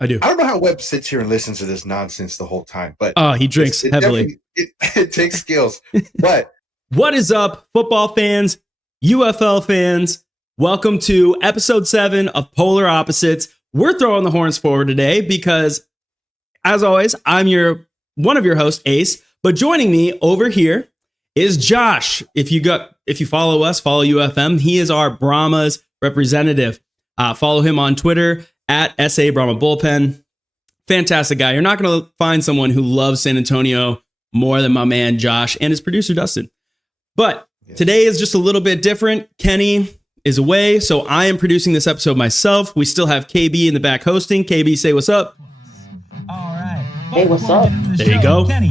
I do. I don't know how Webb sits here and listens to this nonsense the whole time, but he drinks heavily. It takes skills. But what is up, football fans, UFL fans? Welcome to episode 7 of Polar Opposites. We're throwing the horns forward today because, as always, I'm one of your hosts, Ace. But joining me over here is Josh. If you follow us, follow UFM. He is our Brahmas representative. Follow him on Twitter at SA Brahma Bullpen. Fantastic guy. You're not going to find someone who loves San Antonio more than my man Josh and his producer Dustin. But today is just a little bit different. Kenny is away, so I am producing this episode myself. We still have KB in the back hosting. KB, say what's up. All right. Hey, what's up? There you go. Kenny,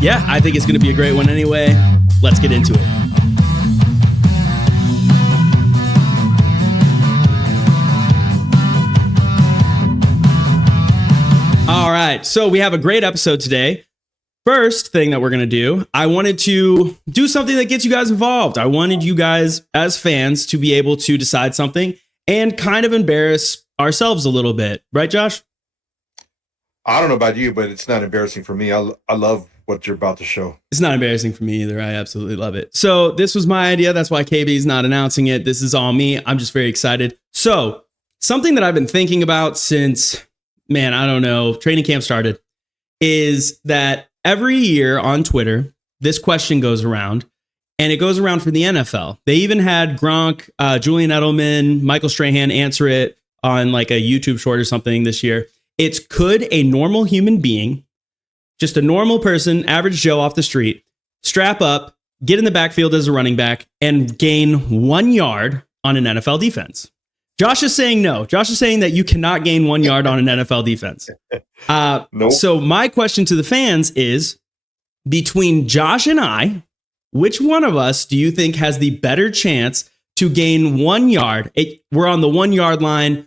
yeah, I think it's going to be a great one anyway. Let's get into it. All right, so we have a great episode today. First thing that we're going to do, I wanted to do something that gets you guys involved. I wanted you guys as fans to be able to decide something and kind of embarrass ourselves a little bit. Right, Josh? I don't know about you, but it's not embarrassing for me. I love what you're about to show. It's not embarrassing for me either. I absolutely love it. So this was my idea. That's why KB is not announcing it. This is all me. I'm just very excited. So something that I've been thinking about since, I don't know, training camp started, is that every year on Twitter, this question goes around, and it goes around for the NFL. They even had Gronk, Julian Edelman, Michael Strahan answer it on like a YouTube short or something this year. It's, could a normal human being, just a normal person, average Joe off the street, strap up, get in the backfield as a running back, and gain 1 yard on an NFL defense? Josh is saying no. Josh is saying that you cannot gain 1 yard on an NFL defense. Nope. So my question to the fans is, between Josh and I, which one of us do you think has the better chance to gain 1 yard? We're on the 1 yard line,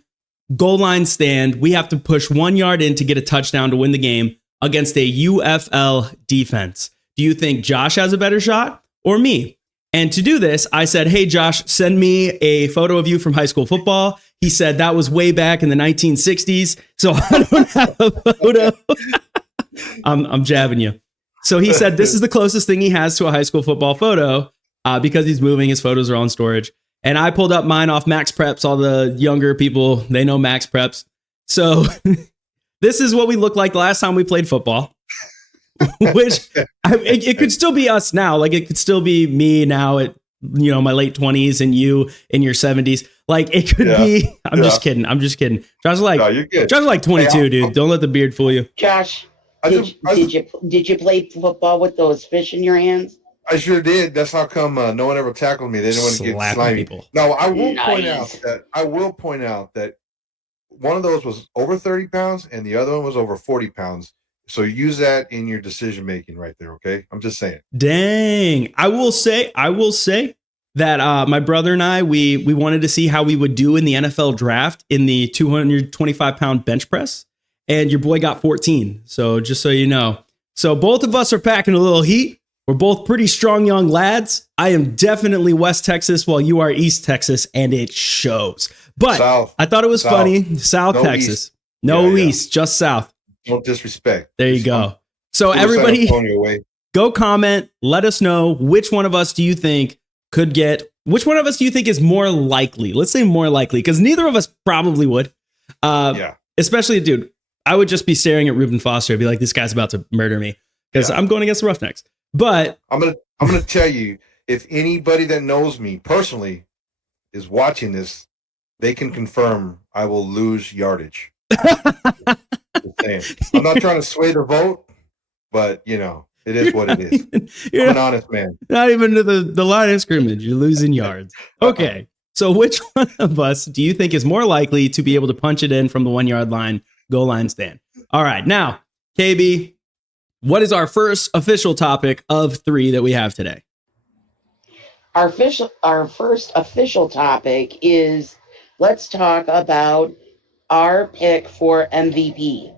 goal line stand. We have to push 1 yard in to get a touchdown to win the game against a UFL defense. Do you think Josh has a better shot or me? And to do this, I said, hey, Josh, send me a photo of you from high school football. He said that was way back in the 1960s. So I don't have a photo. I'm jabbing you. So he said this is the closest thing he has to a high school football photo because he's moving. His photos are on storage. And I pulled up mine off Max Preps. All the younger people, they know Max Preps. So this is what we looked like the last time we played football. Which it could still be us now. Like it could still be me now at my late 20s and you in your 70s. Like it could be. I'm just kidding. Josh is like, no, Josh is like 22, dude. Don't let the beard fool you. Josh, did you play football with those fish in your hands? I sure did. That's how come no one ever tackled me. They didn't want to get slimy. People. No, I will point out that one of those was over 30 pounds and the other one was over 40 pounds. So use that in your decision making right there, okay? I'm just saying. Dang. I will say that my brother and I, we wanted to see how we would do in the NFL draft in the 225-pound bench press, and your boy got 14. So just so you know. So both of us are packing a little heat. We're both pretty strong young lads. I am definitely West Texas while you are East Texas, and it shows. But South. I thought it was funny. South No Texas. East. No Yeah. East, just South. Don't disrespect. There you go. So everybody go comment. Let us know which one of us do you think which one of us do you think is more likely? Let's say more likely, because neither of us probably would. Especially, dude, I would just be staring at Reuben Foster and be like, this guy's about to murder me because I'm going against the Roughnecks. But I'm gonna tell you, if anybody that knows me personally is watching this, they can confirm I will lose yardage. I'm not trying to sway the vote, but it is what it is. I'm an honest man. Not even to the line of scrimmage. You're losing yards. Okay. So which one of us do you think is more likely to be able to punch it in from the 1 yard line, goal line stand? All right. Now, KB, what is our first official topic of 3 that we have today? Our first official topic is, let's talk about our pick for MVP.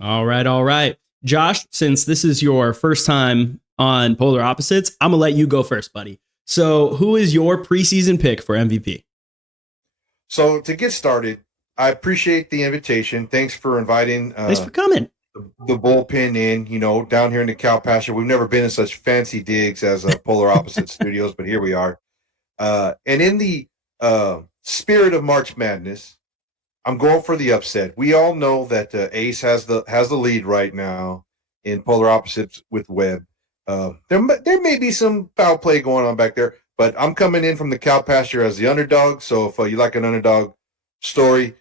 All right. Josh, since this is your first time on Polar Opposites, I'm going to let you go first, buddy. So who is your preseason pick for MVP? So to get started, I appreciate the invitation. Thanks for inviting. Thanks for coming. The bullpen in, down here in the cow pasture. We've never been in such fancy digs as Polar Opposite Studios, but here we are. And in the spirit of March Madness, I'm going for the upset. We all know that Ace has the lead right now in Polar Opposites with Webb. There may be some foul play going on back there, but I'm coming in from the cow pasture as the underdog. So if you like an underdog story,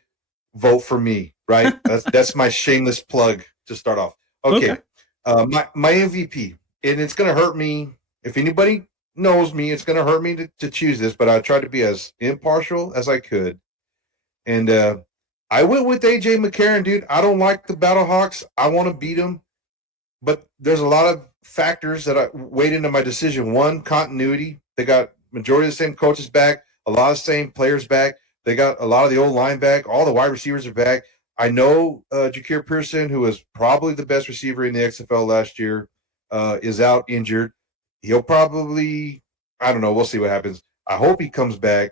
vote for me. Right? That's my shameless plug to start off. Okay. My MVP, and it's going to hurt me. If anybody knows me, it's going to hurt me to choose this, but I tried to be as impartial as I could. And I went with AJ McCarron, dude. I don't like the Battlehawks. I want to beat them, but there's a lot of factors that I weighed into my decision. One, continuity. They got majority of the same coaches back, a lot of the same players back. They got a lot of the old line back. All the wide receivers are back. I know Jakir Pearson, who was probably the best receiver in the XFL last year, is out injured. He'll probably, I don't know. We'll see what happens. I hope he comes back.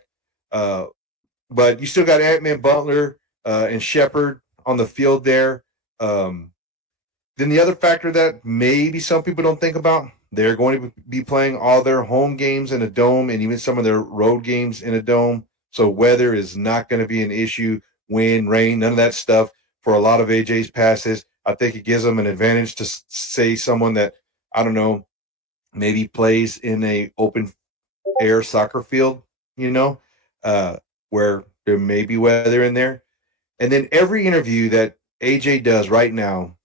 But you still got Ant-Man Butler and Shepard on the field there. Then the other factor that maybe some people don't think about, they're going to be playing all their home games in a dome and even some of their road games in a dome. So weather is not going to be an issue. Wind, rain, none of that stuff for a lot of AJ's passes. I think it gives them an advantage to say someone that, I don't know, maybe plays in a open air soccer field, where there may be weather in there. And then every interview that AJ does right now,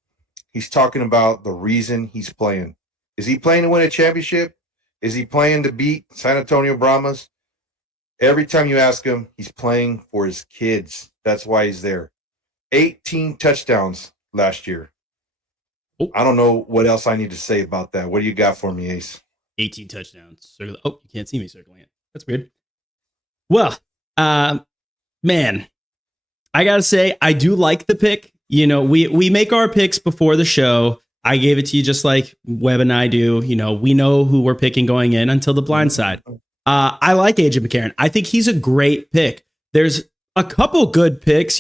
he's talking about the reason he's playing. Is he playing to win a championship? Is he playing to beat San Antonio Brahmas? Every time you ask him, he's playing for his kids. That's why he's there. 18 touchdowns last year. Oh. I don't know what else I need to say about that. What do you got for me, Ace? 18 touchdowns. Oh, you can't see me circling it. That's weird. Well, man, I got to say, I do like the pick. We make our picks before the show. I gave it to you just like Webb and I do. We know who we're picking going in until the Blindside. I like AJ McCarron. I think he's a great pick. There's a couple good picks.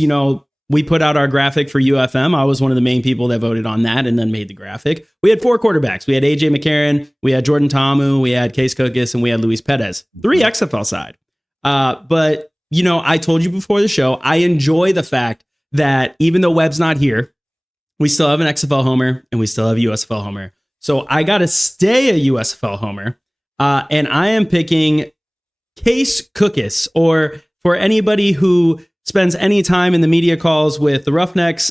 We put out our graphic for UFM. I was one of the main people that voted on that and then made the graphic. We had 4 quarterbacks. We had AJ McCarron, we had Jordan Ta'amu, we had Case Cookus, and we had Luis Perez. 3 XFL side. But, I told you before the show, I enjoy the fact that even though Webb's not here, we still have an XFL homer and we still have a USFL homer. So I got to stay a USFL homer. And I am picking Case Cookus, or for anybody who spends any time in the media calls with the Roughnecks,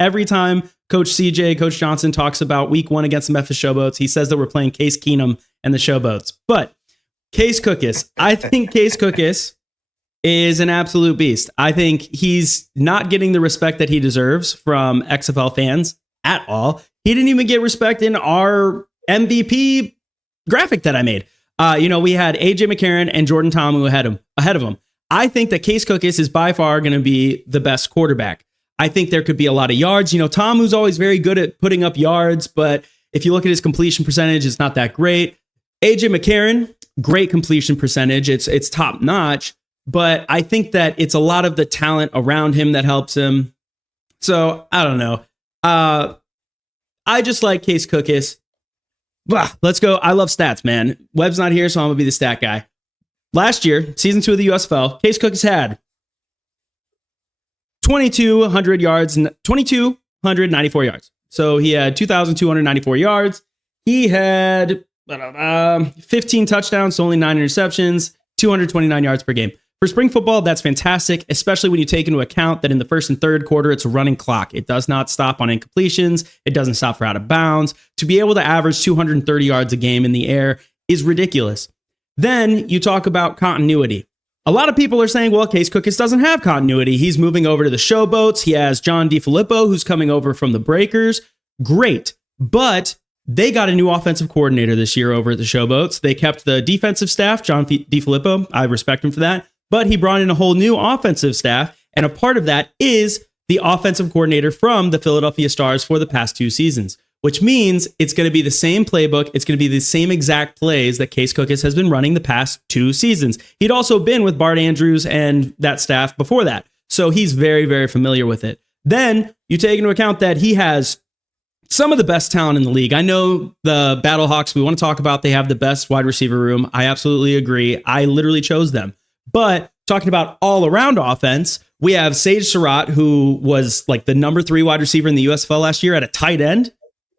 every time Coach CJ, Coach Johnson talks about week 1 against the Memphis Showboats, he says that we're playing Case Keenum and the Showboats. But Case Cookus, I think Case Cookus is an absolute beast. I think he's not getting the respect that he deserves from XFL fans at all. He didn't even get respect in our MVP graphic that I made. We had AJ McCarron and Jordan Ta'amu ahead of him. I think that Case Cookus is by far going to be the best quarterback. I think there could be a lot of yards. Ta'amu's always very good at putting up yards, but if you look at his completion percentage, it's not that great. AJ McCarron, great completion percentage. It's top notch, but I think that it's a lot of the talent around him that helps him. So I don't know. I just like Case Cookus. Let's go. I love stats, man. Webb's not here, so I'm going to be the stat guy. Last year, season 2 of the USFL, Case Cookus had 2,200 yards, 2,294 yards. So he had 2,294 yards. He had 15 touchdowns, so only 9 interceptions, 229 yards per game. For spring football, that's fantastic, especially when you take into account that in the first and third quarter, it's a running clock. It does not stop on incompletions. It doesn't stop for out of bounds. To be able to average 230 yards a game in the air is ridiculous. Then you talk about continuity. A lot of people are saying, well, Case Cookus doesn't have continuity. He's moving over to the Showboats. He has John DiFilippo, who's coming over from the Breakers. Great. But they got a new offensive coordinator this year over at the Showboats. They kept the defensive staff, John DiFilippo. I respect him for that. But he brought in a whole new offensive staff. And a part of that is the offensive coordinator from the Philadelphia Stars for the past 2 seasons, which means it's going to be the same playbook. It's going to be the same exact plays that Case Cookus has been running the past 2 seasons. He'd also been with Bart Andrews and that staff before that. So he's very, very familiar with it. Then you take into account that he has some of the best talent in the league. I know the Battlehawks we want to talk about, they have the best wide receiver room. I absolutely agree. I literally chose them. But talking about all around offense, we have Sage Surratt, who was like the number 3 wide receiver in the USFL last year at a tight end.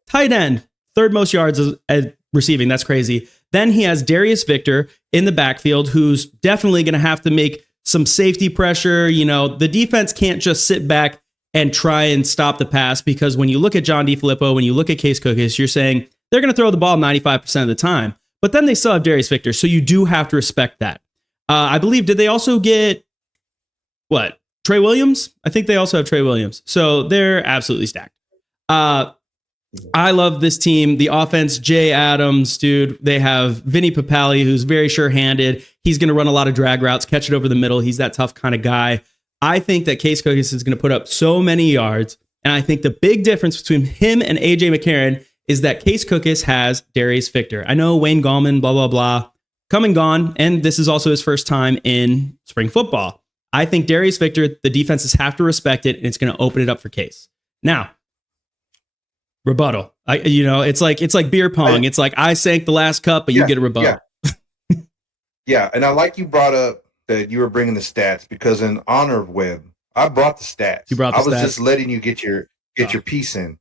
Tight end, third most yards at receiving. That's crazy. Then he has Darius Victor in the backfield, who's definitely going to have to make some safety pressure. You know, the defense can't just sit back and try and stop the pass, because when you look at John DeFilippo, when you look at Case Cookus, you're saying they're going to throw the ball 95% of the time. But then they still have Darius Victor, so you do have to respect that. I believe, did they also get, what, Trey Williams? I think they also have Trey Williams. So they're absolutely stacked. I love this team. The offense, Jay Adams, dude. They have Vinny Papali, who's very sure-handed. He's going to run a lot of drag routes, catch it over the middle. He's that tough kind of guy. I think that Case Cookus is going to put up so many yards. And I think the big difference between him and AJ McCarron is that Case Cookus has Darius Victor. I know Wayne Gallman, blah, blah, blah, come and gone. And this is also his first time in spring football. I think Darius Victor, the defenses have to respect it, and it's going to open it up for Case. Now, rebuttal. It's like beer pong. It's like I sank the last cup, but you get a rebuttal. Yeah, and I like you brought up that you were bringing the stats, because in honor of Webb, I brought the stats. You brought the stats. I was stats? just letting you get your piece in.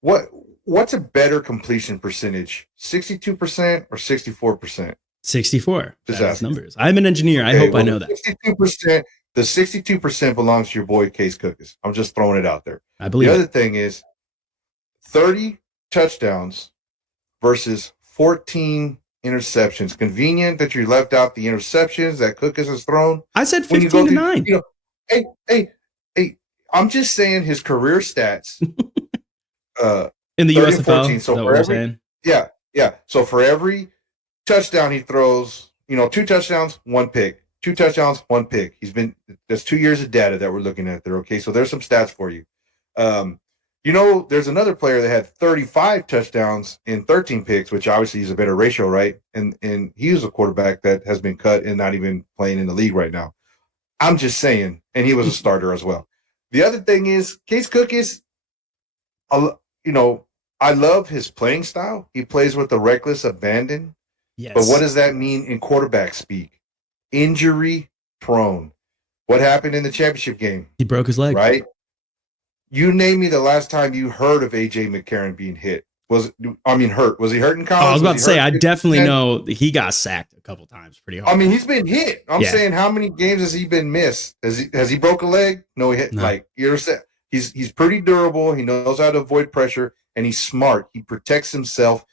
What's a better completion percentage? 62% or 64%? 64. That's numbers. I'm an engineer. I hope I know that. 62%. The 62% belongs to your boy Case Cookus. I'm just throwing it out there. I believe the other thing is 30 touchdowns versus 14 interceptions. Convenient that you left out the interceptions that Cookus has thrown. I said 15-9. Hey, I'm just saying his career stats. In the 30 USFL. 14. So for every, yeah. So for every touchdown he throws, 2 touchdowns, 1 pick. 2 touchdowns, 1 pick. There's 2 years of data that we're looking at there. Okay, so there's some stats for you. There's another player that had 35 touchdowns and 13 picks, which obviously is a better ratio, right? And he was a quarterback that has been cut and not even playing in the league right now. I'm just saying, and he was a starter as well. The other thing is Case Cookus, I love his playing style. He plays with a reckless abandon. Yes. But what does that mean in quarterback speak? Injury prone. What happened in the championship game? He broke his leg. Right? You name me the last time you heard of AJ McCarron being hit. Hurt. Was he hurt in college? I was about to say, I definitely know he got sacked a couple times pretty hard. He's been hit. I'm saying, how many games has he been missed? Has he broke a leg? No, he hit. No. Like, you understand? He's pretty durable. He knows how to avoid pressure, and he's smart. He protects himself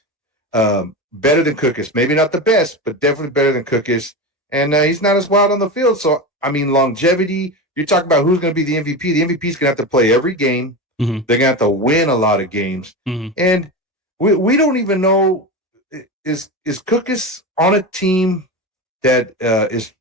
better than Cookus. Maybe not the best, but definitely better than Cookus. And he's not as wild on the field. So, longevity, you're talking about who's going to be the MVP. The MVP is going to have to play every game. Mm-hmm. They're going to have to win a lot of games. Mm-hmm. And we don't even know, is Cookus on a team that is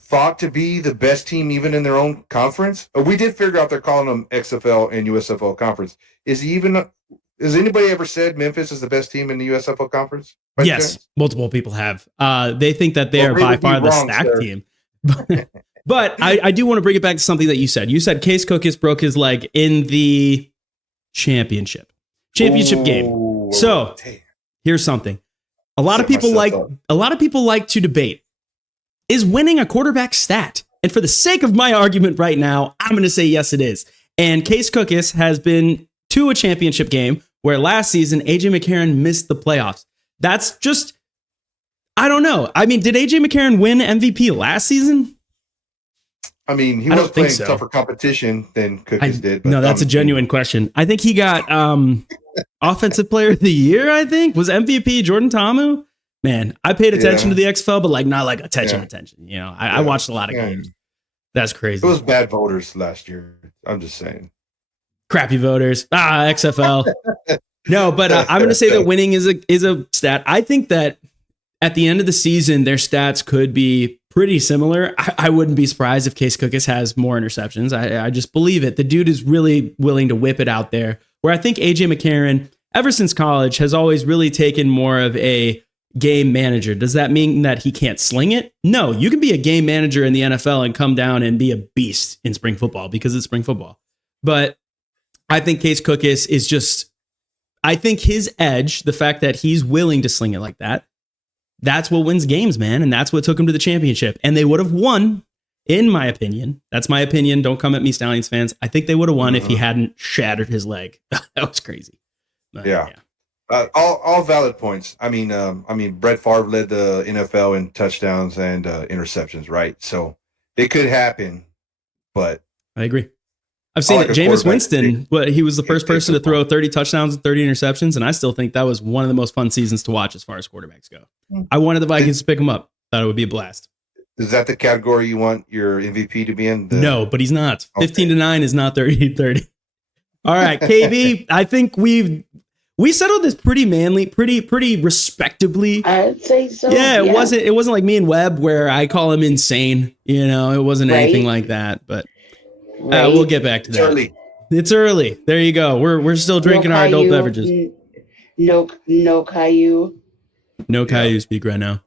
thought to be the best team even in their own conference? We did figure out they're calling them XFL and USFL conference. Has anybody ever said Memphis is the best team in the USFL conference? Yes, multiple people have. They think that they are by far the stacked team. But I do want to bring it back to something that you said. You said Case Cookus broke his leg in the championship game. So here's something. A lot of people like to debate, is winning a quarterback stat? And for the sake of my argument right now, I'm going to say yes, it is. And Case Cookus has been to a championship game where last season AJ McCarron missed the playoffs. That's just, I don't know. Did AJ McCarron win MVP last season? He was playing tougher competition than Cookus did. No, that's a genuine question. I think he got Offensive Player of the Year, I think. Was MVP Jordan Ta'amu? Man, I paid attention to the XFL, but not like attention. I watched a lot of games. That's crazy. It was bad voters last year. I'm just saying. Crappy voters. XFL. No, but I'm going to say that winning is a stat. I think that at the end of the season, their stats could be pretty similar. I wouldn't be surprised if Case Cookus has more interceptions. I just believe it. The dude is really willing to whip it out there. Where I think AJ McCarron, ever since college, has always really taken more of a game manager. Does that mean that he can't sling it? No, you can be a game manager in the NFL and come down and be a beast in spring football because it's spring football. But I think Case Cookus is just, I think his edge, the fact that he's willing to sling it like that, that's what wins games, man. And that's what took him to the championship. And they would have won, in my opinion. That's my opinion. Don't come at me, Stallions fans. I think they would have won if he hadn't shattered his leg. That was crazy. But, yeah. All valid points. I mean, Brett Favre led the NFL in touchdowns and interceptions, right? So it could happen, but I agree. I've seen it. Jameis Winston, but he was the first person to throw 30 touchdowns and 30 interceptions, and I still think that was one of the most fun seasons to watch as far as quarterbacks go. I wanted the Vikings to pick him up. Thought it would be a blast. Is that the category you want your MVP to be in? No, but he's not. 15-9 is not 30-30. All right, KB, I think we settled this pretty manly, pretty respectably. I'd say so. Yeah, it wasn't like me and Webb where I call him insane. It wasn't anything like that. But we'll get back to that. It's early. There you go. We're still drinking our adult beverages. No Caillou. No Caillou speak right now.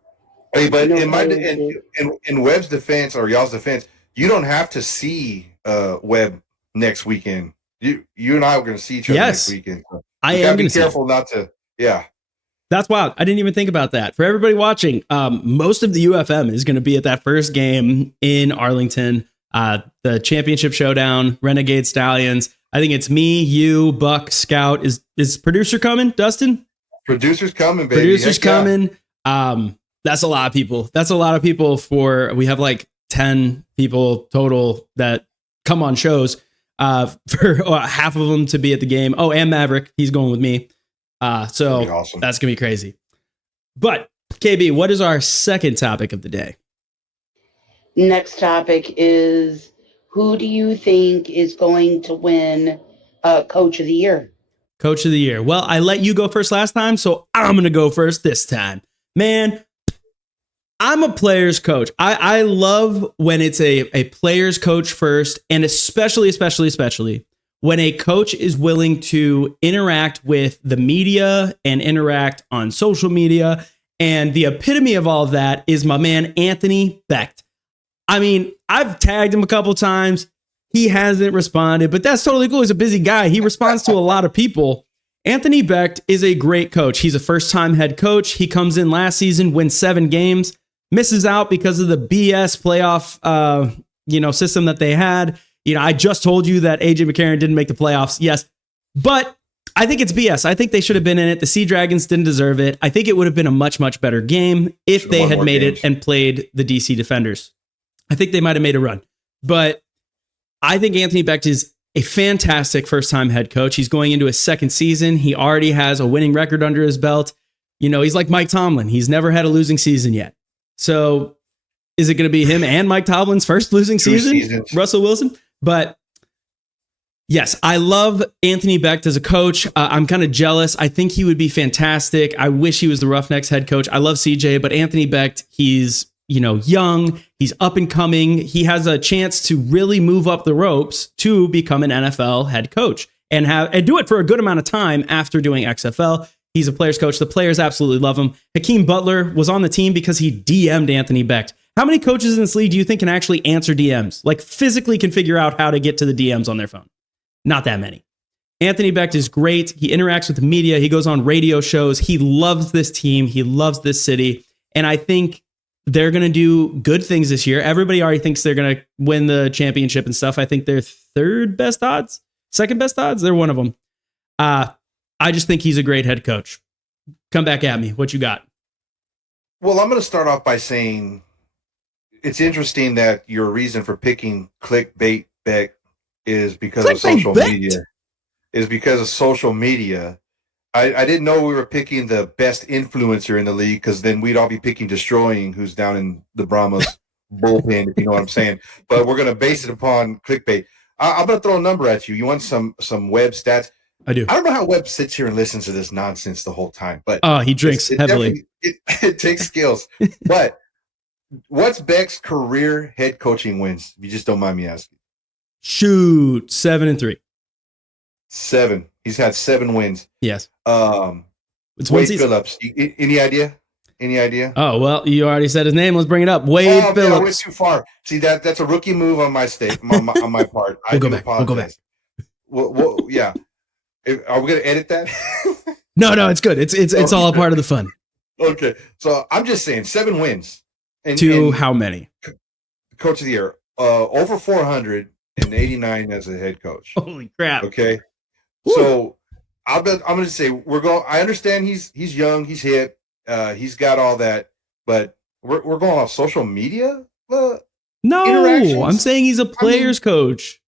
Hey, but in Webb's defense or y'all's defense, you don't have to see Webb next weekend. You and I are going to see each other next weekend. So I am going to be careful not to. Yeah. That's wild. I didn't even think about that. For everybody watching, most of the UFM is going to be at that first game in Arlington, the championship showdown, Renegade Stallions. I think it's me, you, Buck, Scout. Is producer coming, Dustin? Producer's coming, baby. Producer's coming. That's a lot of people. That's a lot of people we have like 10 people total that come on shows. For half of them to be at the game. Oh, and Maverick, he's going with me. So awesome. That's going to be crazy. But KB, what is our second topic of the day? Next topic is, who do you think is going to win Coach of the Year? Coach of the Year. Well, I let you go first last time, so I'm going to go first this time. Man, I'm a player's coach. I love when it's a player's coach first, and especially when a coach is willing to interact with the media and interact on social media. And the epitome of all of that is my man, Anthony Becht. I mean, I've tagged him a couple times. He hasn't responded, but that's totally cool. He's a busy guy. He responds to a lot of people. Anthony Becht is a great coach. He's a first-time head coach. He comes in last season, wins 7 games. Misses out because of the BS playoff, system that they had. I just told you that AJ McCarron didn't make the playoffs. Yes, but I think it's BS. I think they should have been in it. The Sea Dragons didn't deserve it. I think it would have been a much, much better game if they had made it and played the DC Defenders. I think they might have made a run. But I think Anthony Becht is a fantastic first-time head coach. He's going into his second season. He already has a winning record under his belt. He's like Mike Tomlin. He's never had a losing season yet. So is it going to be him and Mike Tomlin's first losing season? Russell Wilson? But yes, I love Anthony Becht as a coach. I'm kind of jealous. I think he would be fantastic. I wish he was the Roughnecks head coach. I love CJ, but Anthony Becht, he's young. He's up and coming. He has a chance to really move up the ropes to become an NFL head coach and do it for a good amount of time after doing XFL. He's a player's coach. The players absolutely love him. Hakeem Butler was on the team because he DM'd Anthony Becht. How many coaches in this league do you think can actually answer DMs? Like physically can figure out how to get to the DMs on their phone? Not that many. Anthony Becht is great. He interacts with the media. He goes on radio shows. He loves this team. He loves this city. And I think they're going to do good things this year. Everybody already thinks they're going to win the championship and stuff. I think they're second best odds. They're one of them. I just think he's a great head coach. Come back at me. What you got? Well, I'm going to start off by saying it's interesting that your reason for picking clickbait Becht is because of social media. I didn't know we were picking the best influencer in the league because then we'd all be picking Destroying, who's down in the Brahmas bullpen, if you know what I'm saying. But we're going to base it upon clickbait. I'm going to throw a number at you. You want some Webb stats? I do. I don't know how Webb sits here and listens to this nonsense the whole time, but he drinks heavily. It takes skills. But what's Becht's career head coaching wins? If you just don't mind me asking. Shoot, 7-3. 7. He's had 7 wins. Yes. It's Wade Phillips. Any idea? Any idea? Oh, well, you already said his name. Let's bring it up. Wade Man, I Phillips. went too far. See, that's a rookie move on my on my part. I We'll go do back. apologize. Yeah. Are we going to edit that? No, it's good. It's all a part of the fun. Okay. So I'm just saying 7 wins. And how many? Coach of the year. Over 489 as a head coach. Holy crap. Okay. Woo. So I'm going to say I understand he's young, he's hip, he's got all that, but we're going off social media. No, I'm saying he's a player's coach.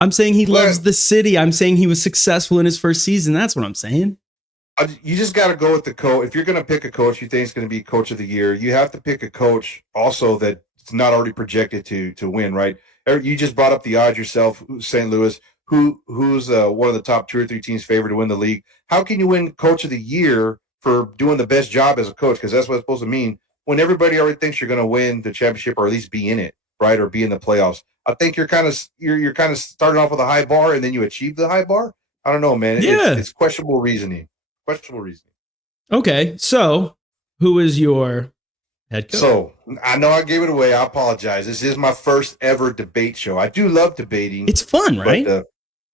I'm saying he loves the city. I'm saying he was successful in his first season. That's what I'm saying. You just got to go with the coach. If you're going to pick a coach you think is going to be coach of the year, you have to pick a coach also that's not already projected to win, right? You just brought up the odds yourself, St. Louis, who's one of the top 2 or 3 teams favored to win the league. How can you win coach of the year for doing the best job as a coach? Because that's what it's supposed to mean when everybody already thinks you're going to win the championship or at least be in it, right? Or be in the playoffs. I think you're kind of starting off with a high bar and then you achieve the high bar. I don't know, man. Yeah. It's questionable reasoning. Okay, so who is your head coach? So I know I gave it away. I apologize. This is my first ever debate show. I do love debating. It's fun, right? But,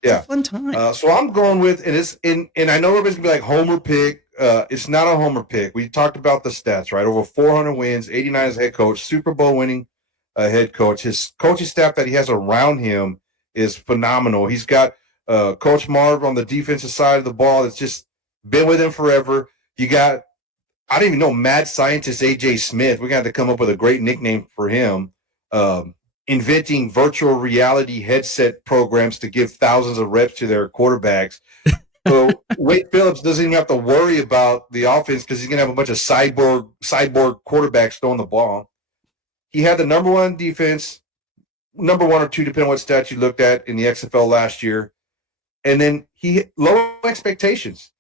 yeah, it's a fun time. So I'm going with, and I know everybody's gonna be like homer pick. It's not a homer pick. We talked about the stats, right? Over 400 wins, 89 as head coach, Super Bowl winning head coach. His coaching staff that he has around him is phenomenal. He's got Coach Marv on the defensive side of the ball. It's just been with him forever. You got, I don't even know, mad scientist AJ Smith. We're going to have to come up with a great nickname for him. Inventing virtual reality headset programs to give thousands of reps to their quarterbacks. So Wade Phillips doesn't even have to worry about the offense because he's going to have a bunch of cyborg quarterbacks throwing the ball. He had the number 1 defense, number 1 or 2, depending on what stats you looked at in the XFL last year. And then low expectations.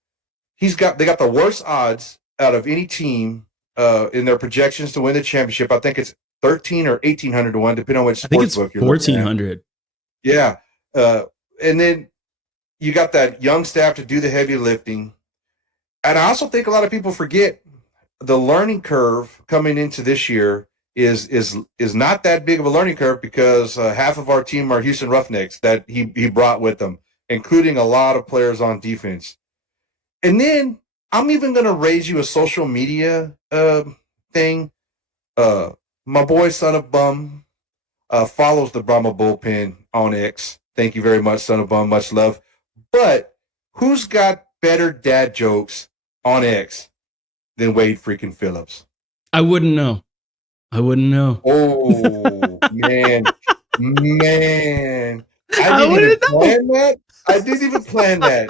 They got the worst odds out of any team in their projections to win the championship. I think it's 13 or 1,800 to 1, depending on which sports book you're looking at. 1,400. Yeah. And then you got that young staff to do the heavy lifting. And I also think a lot of people forget the learning curve coming into this year is not that big of a learning curve because half of our team are Houston Roughnecks that he brought with him, including a lot of players on defense. And then I'm even going to raise you a social media thing. My boy, Son of Bum, follows the Brahma Bullpen on X. Thank you very much, Son of Bum. Much love. But who's got better dad jokes on X than Wade freaking Phillips? I wouldn't know. Oh, man. I didn't even plan that.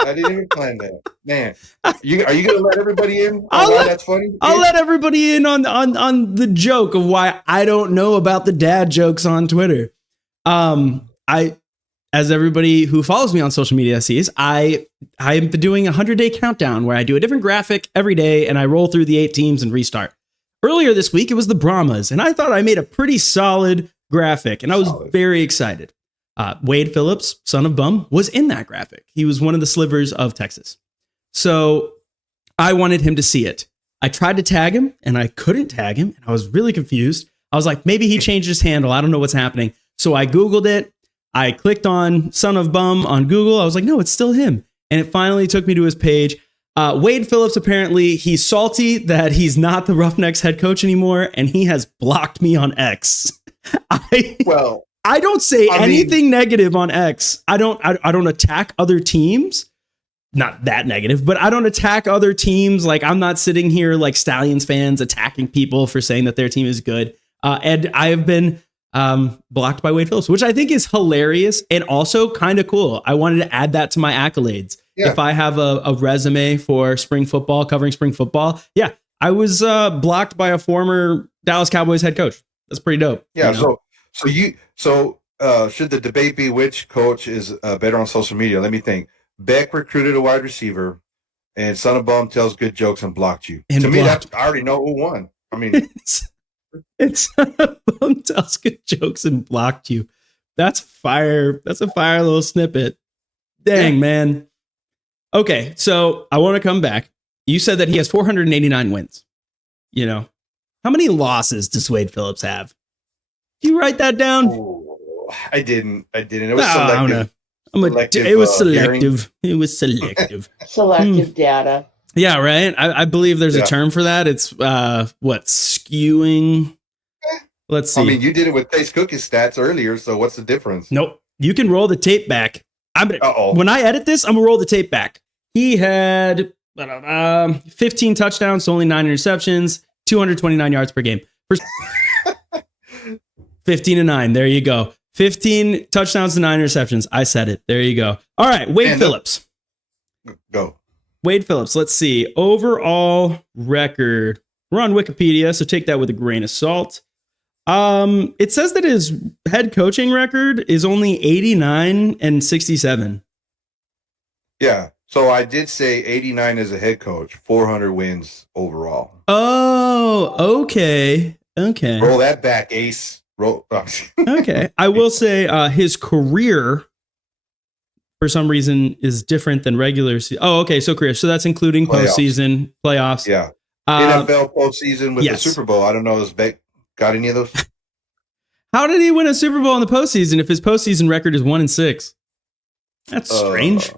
Man, are you going to let everybody in? That's funny. I'll let everybody in on the joke of why I don't know about the dad jokes on Twitter. As everybody who follows me on social media sees, I am doing a 100-day countdown where I do a different graphic every day and I roll through the 8 teams and restart. Earlier this week, it was the Brahmas, and I thought I made a pretty solid graphic, and I was very excited. Wade Phillips, Son of Bum, was in that graphic. He was one of the slivers of Texas. So I wanted him to see it. I tried to tag him, and I couldn't tag him, and I was really confused. I was like, maybe he changed his handle. I don't know what's happening. So I Googled it. I clicked on Son of Bum on Google. I was like, no, it's still him. And it finally took me to his page. Wade Phillips, apparently, he's salty that he's not the Roughnecks head coach anymore, and he has blocked me on X. I don't say anything negative on X. I don't attack other teams. Not that negative, but I don't attack other teams. Like, I'm not sitting here like Stallions fans attacking people for saying that their team is good. And I have been blocked by Wade Phillips, which I think is hilarious and also kind of cool. I wanted to add that to my accolades. Yeah. If I have a resume for spring football, covering spring football, yeah, I was blocked by a former Dallas Cowboys head coach. That's pretty dope. Yeah. You know? So should the debate be which coach is better on social media? Let me think. Beck recruited a wide receiver, and Son of Bum tells good jokes and blocked you. To me, I already know who won. I mean, it's Son of Bum tells good jokes and blocked you. That's fire. That's a fire little snippet. Dang, man. Okay, so I want to come back. You said that he has 489 wins. you know, how many losses does Wade Phillips have? Do you write that down? Oh, I didn't. It was I don't know. selective. It was selective. Hearing. It was selective. Selective data. Yeah, right. I believe there's a term for that. It's skewing. Let's see. I mean, you did it with Taste Cookie stats earlier, so what's the difference? Nope. You can roll the tape back. When I edit this, I'm gonna roll the tape back. He had 15 touchdowns, so only 9 interceptions, 229 yards per game. 15-9. There you go. 15 touchdowns to 9 interceptions. I said it. There you go. All right, Wade Phillips. Go. Wade Phillips. Let's see. Overall record. We're on Wikipedia, so take that with a grain of salt. It says that his head coaching record is only 89-67. Yeah. So I did say 89 as a head coach, 400 wins overall. Oh, okay. Roll that back, Ace. Roll. Okay. I will say his career, for some reason, is different than regular season. Oh, okay. So career. So that's including postseason, playoffs. Yeah. NFL postseason with the Super Bowl. I don't know. Has Beck got any of those? How did he win a Super Bowl in the postseason if his postseason record is 1-6? That's strange.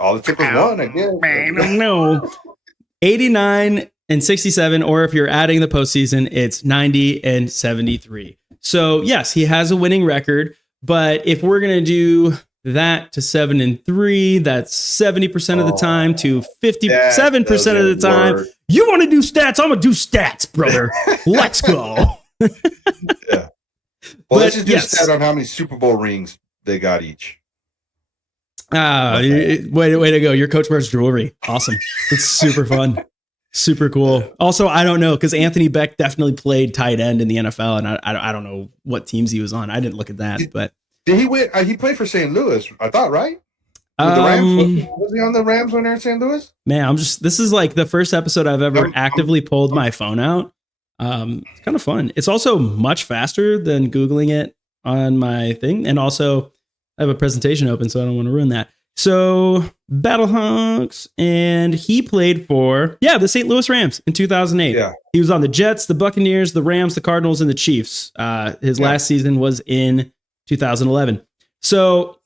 All it took was one, I guess. I don't know. 89-67, or if you're adding the postseason, it's 90-73. So yes, he has a winning record, but if we're gonna do that to 7-3, that's 70% of the time to 57% of the time. Work. You want to do stats? I'm gonna do stats, brother. Let's go. Yeah. Well, let's just do a stat on how many Super Bowl rings they got each. Way to go. Your coach wears jewelry. Awesome. It's super fun. Super cool. Also, I don't know, because Anthony Beck definitely played tight end in the NFL, and I don't know what teams he was on. I didn't look at that, but did he win? He played for St. Louis, I thought, right? With the Rams? Was he on the Rams when they're in St. Louis? Man, this is like the first episode I've ever actively pulled my phone out. It's kind of fun. It's also much faster than Googling it on my thing. And also I have a presentation open, so I don't want to ruin that. So Battlehawks, and he played for, the St. Louis Rams in 2008. Yeah. He was on the Jets, the Buccaneers, the Rams, the Cardinals, and the Chiefs. His last season was in 2011. So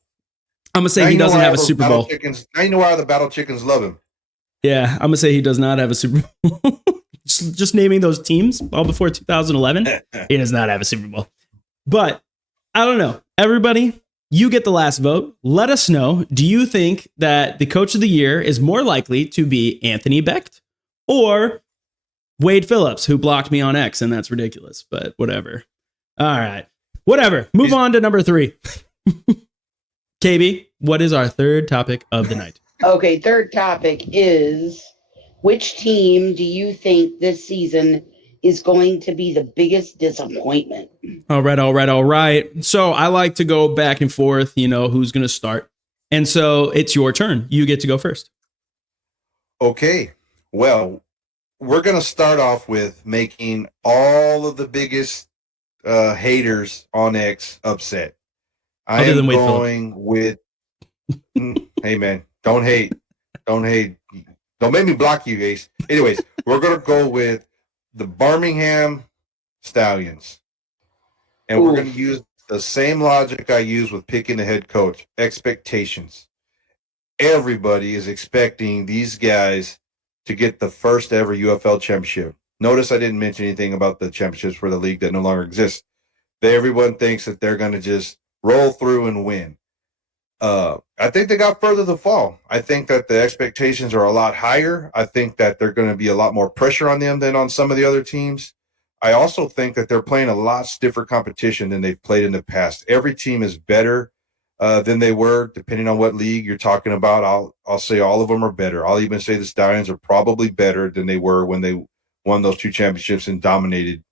I'm going to say he doesn't have a Super Bowl. Now you know why the Battle Chickens love him. Yeah, I'm going to say he does not have a Super Bowl. just naming those teams all before 2011, he does not have a Super Bowl. But I don't know. Everybody, you get the last vote. Let us know. Do you think that the coach of the year is more likely to be Anthony Beck or Wade Phillips, who blocked me on X? And that's ridiculous, but whatever. All right. Whatever. Move on to number 3. KB, what is our third topic of the night? Okay, third topic is, which team do you think this season is going to be the biggest disappointment? All right. So I like to go back and forth, who's going to start. And so it's your turn. You get to go first. Okay. Well, we're going to start off with making all of the biggest haters on X upset. I am going with, hey man, don't hate. Don't make me block you, Ace. Anyways, we're going to go with the Birmingham Stallions. And we're going to use the same logic I use with picking the head coach. Expectations. Everybody is expecting these guys to get the first ever UFL championship. Notice I didn't mention anything about the championships for the league that no longer exists. Everyone thinks that they're going to just roll through and win. I think they got further to fall. I think that the expectations are a lot higher. I think that they're going to be a lot more pressure on them than on some of the other teams. I also think that they're playing a lot stiffer competition than they've played in the past. Every team is better than they were, depending on what league you're talking about. I'll say all of them are better. I'll even say the Stallions are probably better than they were when they won those 2 championships and dominated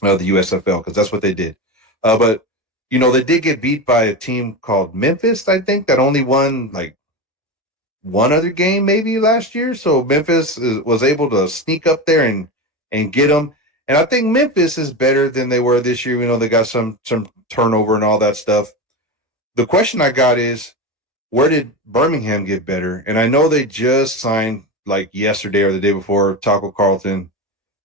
the USFL, because that's what they did. But they did get beat by a team called Memphis, I think, that only won like one other game maybe last year. So Memphis was able to sneak up there and get them. And I think Memphis is better than they were this year. They got some turnover and all that stuff. The question I got is, where did Birmingham get better? And I know they just signed like yesterday or the day before Taco Carlton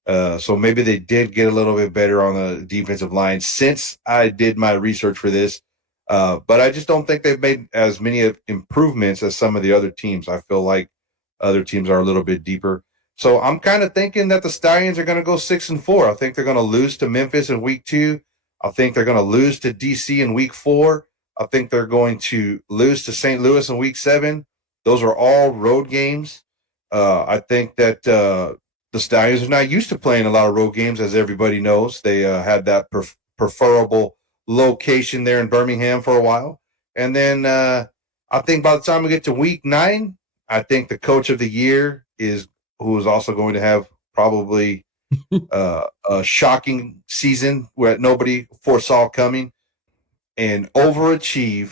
So maybe they did get a little bit better on the defensive line since I did my research for this. But I just don't think they've made as many improvements as some of the other teams. I feel like other teams are a little bit deeper. So I'm kind of thinking that the Stallions are going to go 6-4. I think they're going to lose to Memphis in week 2. I think they're going to lose to DC in week 4. I think they're going to lose to St. Louis in week 7. Those are all road games. I think that the Stallions are not used to playing a lot of road games, as everybody knows. They had that preferable location there in Birmingham for a while. And then I think by the time we get to week 9, I think the coach of the year who is also going to have probably a shocking season where nobody foresaw coming, and overachieve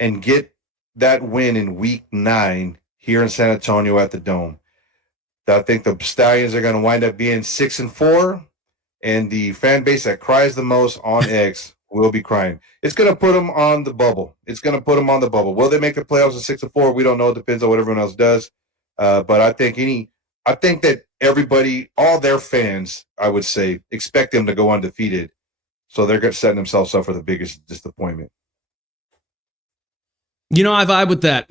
and get that win in week 9 here in San Antonio at the Dome. I think the Stallions are going to wind up being 6-4, and the fan base that cries the most on X will be crying. It's going to put them on the bubble. Will they make the playoffs at 6-4? We don't know. It depends on what everyone else does. But I think that everybody, all their fans, I would say, expect them to go undefeated. So they're setting themselves up for the biggest disappointment. I vibe with that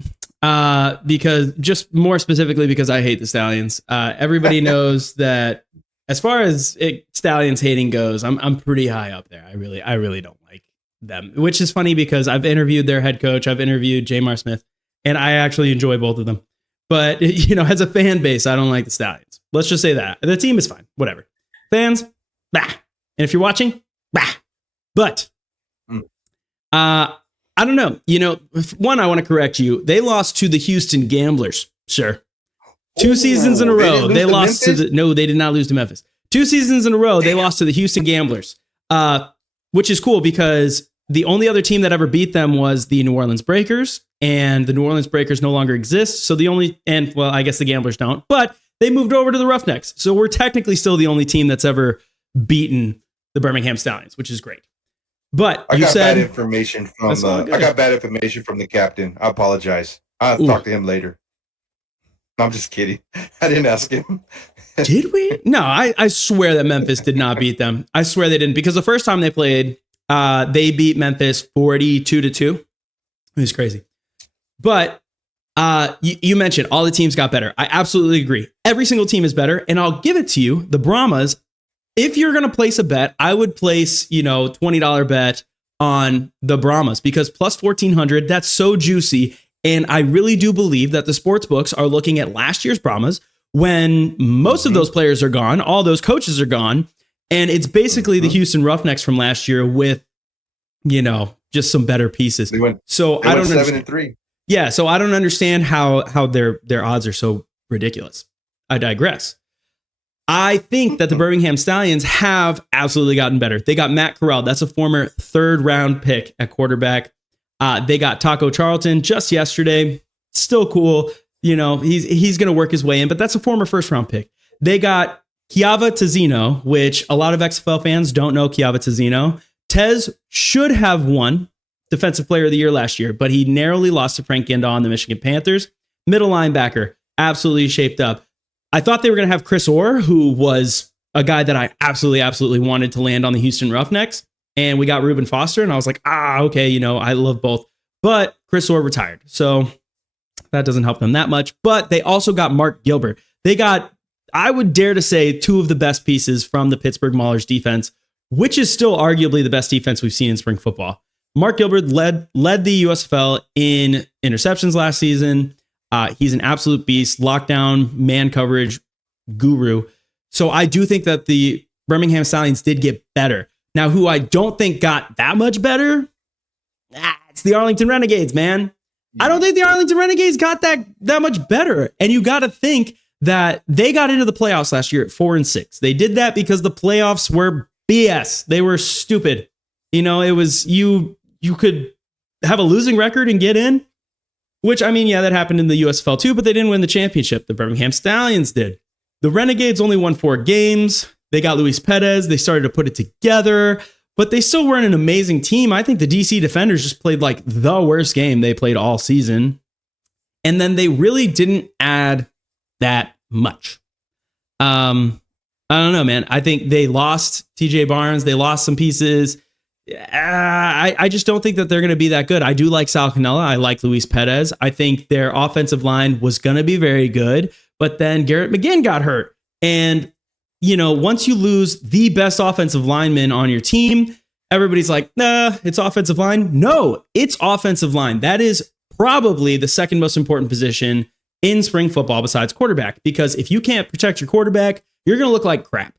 because just more specifically because I hate the Stallions. Everybody knows that as far as Stallions hating goes, I'm pretty high up there. I really don't like them, which is funny because I've interviewed their head coach. I've interviewed Jamar Smith, and I actually enjoy both of them. But, as a fan base, I don't like the Stallions. Let's just say that. The team is fine. Whatever. Fans, bah. And if you're watching, bah. But I don't know. One, I want to correct you. They lost to the Houston Gamblers, sir. 2 seasons in a row. They lost to no, they did not lose to Memphis. 2 seasons in a row, they lost to the Houston Gamblers, which is cool because the only other team that ever beat them was the New Orleans Breakers, and the New Orleans Breakers no longer exist. So I guess the Gamblers don't, but they moved over to the Roughnecks. So we're technically still the only team that's ever beaten the Birmingham Stallions, which is great. But I got bad information from the captain. I apologize. I'll talk to him later. I'm just kidding. I didn't ask him. Did we? No, I swear that Memphis did not beat them. I swear they didn't, because the first time they played, they beat Memphis 42-2. It was crazy. But you mentioned all the teams got better. I absolutely agree. Every single team is better. And I'll give it to you. The Brahmas, if you're going to place a bet, I would place, $20 bet on the Brahmas because plus 1,400, that's so juicy. And I really do believe that the sports books are looking at last year's Brahmas when most of those players are gone, all those coaches are gone. And it's basically the Houston Roughnecks from last year with, just some better pieces. They went 7-3. Yeah. So I don't understand how their odds are so ridiculous. I digress. I think that the Birmingham Stallions have absolutely gotten better. They got Matt Corral. That's a former 3rd round pick at quarterback. They got Taco Charlton just yesterday. Still cool. He's going to work his way in, but that's a former 1st round pick. They got Chiava Tazzino, which a lot of XFL fans don't know Chiava Tazzino. Tez should have won Defensive Player of the Year last year, but he narrowly lost to Frank Gendon on the Michigan Panthers. Middle linebacker, absolutely shaped up. I thought they were going to have Chris Orr, who was a guy that I absolutely wanted to land on the Houston Roughnecks. And we got Reuben Foster, and I was like, okay, I love both. But Chris Orr retired, so that doesn't help them that much. But they also got Mark Gilbert. They got, I would dare to say, 2 of the best pieces from the Pittsburgh Maulers defense, which is still arguably the best defense we've seen in spring football. Mark Gilbert led the USFL in interceptions last season. He's an absolute beast, lockdown, man coverage guru. So I do think that the Birmingham Stallions did get better. Now, who I don't think got that much better, it's the Arlington Renegades, man. I don't think the Arlington Renegades got that much better. And you got to think that they got into the playoffs last year at 4-6. They did that because the playoffs were BS. They were stupid. It was you could have a losing record and get in. Which, that happened in the USFL too, but they didn't win the championship. The Birmingham Stallions did. The Renegades only won 4 games. They got Luis Perez. They started to put it together, but they still weren't an amazing team. I think the DC Defenders just played like the worst game they played all season. And then they really didn't add that much. I don't know, man. I think they lost TJ Barnes. They lost some pieces. I just don't think that they're going to be that good. I do like Sal Cannella. I like Luis Perez. I think their offensive line was going to be very good, but then Garrett McGinn got hurt. And, once you lose the best offensive lineman on your team, everybody's like, nah, it's offensive line. No, it's offensive line. That is probably the second most important position in spring football besides quarterback, because if you can't protect your quarterback, you're going to look like crap.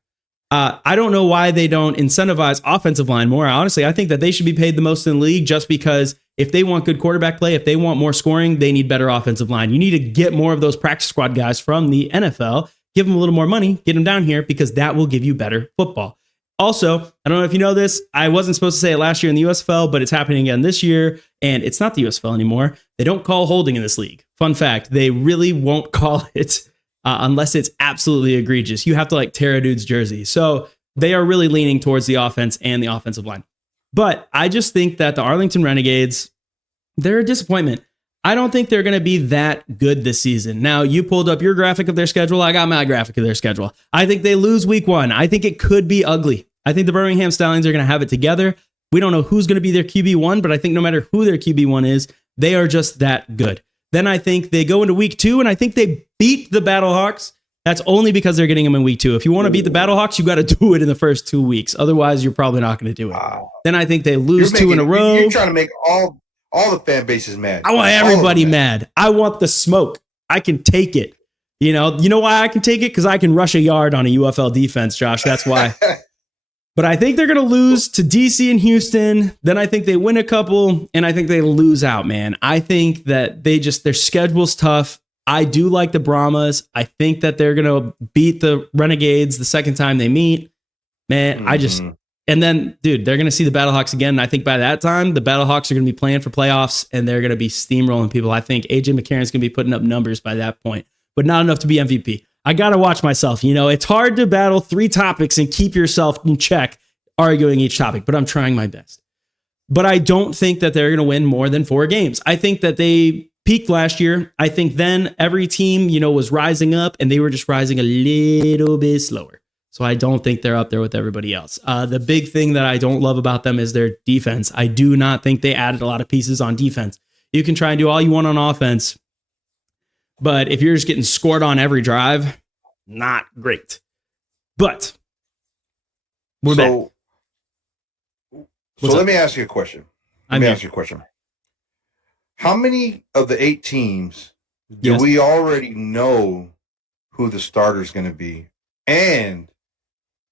I don't know why they don't incentivize offensive line more. Honestly, I think that they should be paid the most in the league, just because if they want good quarterback play, if they want more scoring, they need better offensive line. You need to get more of those practice squad guys from the NFL, give them a little more money, get them down here, because that will give you better football. Also, I don't know if you know this, I wasn't supposed to say it last year in the USFL, but it's happening again this year, and it's not the USFL anymore. They don't call holding in this league. Fun fact, they really won't call it unless it's absolutely egregious. You have to tear a dude's jersey. So they are really leaning towards the offense and the offensive line. But I just think that the Arlington Renegades, they're a disappointment. I don't think they're going to be that good this season. Now, you pulled up your graphic of their schedule. I got my graphic of their schedule. I think they lose week 1. I think it could be ugly. I think the Birmingham Stallions are going to have it together. We don't know who's going to be their QB1, but I think no matter who their QB1 is, they are just that good. Then I think they go into week 2, and I think they beat the Battlehawks. That's only because they're getting them in week 2. If you want to beat the Battlehawks, you got to do it in the first 2 weeks. Otherwise, you're probably not going to do it. Wow. Then I think they lose 2 in a row. You're trying to make all the fan bases mad. I want everybody mad. I want the smoke. I can take it. You know why I can take it? Because I can rush a yard on a UFL defense, Josh. That's why. But I think they're going to lose to DC and Houston. Then I think they win a couple, and I think they lose out, man. I think that their schedule's tough. I do like the Brahmas. I think that they're going to beat the Renegades the second time they meet. Man, and then, dude, they're going to see the Battlehawks again. And I think by that time, the Battlehawks are going to be playing for playoffs, and they're going to be steamrolling people. I think AJ McCarron's going to be putting up numbers by that point, but not enough to be MVP. I got to watch myself. It's hard to battle 3 topics and keep yourself in check arguing each topic, but I'm trying my best. But I don't think that they're going to win more than 4 games. I think that they peaked last year. I think then every team, was rising up, and they were just rising a little bit slower. So I don't think they're up there with everybody else. The big thing that I don't love about them is their defense. I do not think they added a lot of pieces on defense. You can try and do all you want on offense, but if you're just getting scored on every drive, not great. But we're back. So let me ask you a question. How many of the 8 teams do we already know who the starter is going to be, and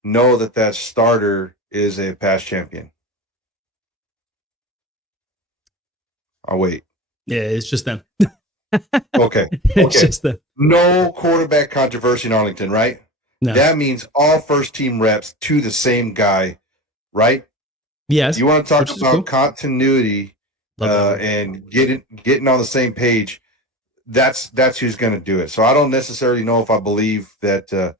know that starter is a past champion? I'll wait. Yeah, it's just them. Okay. It's just them. No quarterback controversy in Arlington, right? No. That means all first team reps to the same guy, right? Yes. You want to talk about continuity and getting on the same page? That's who's going to do it. So I don't necessarily know if I believe that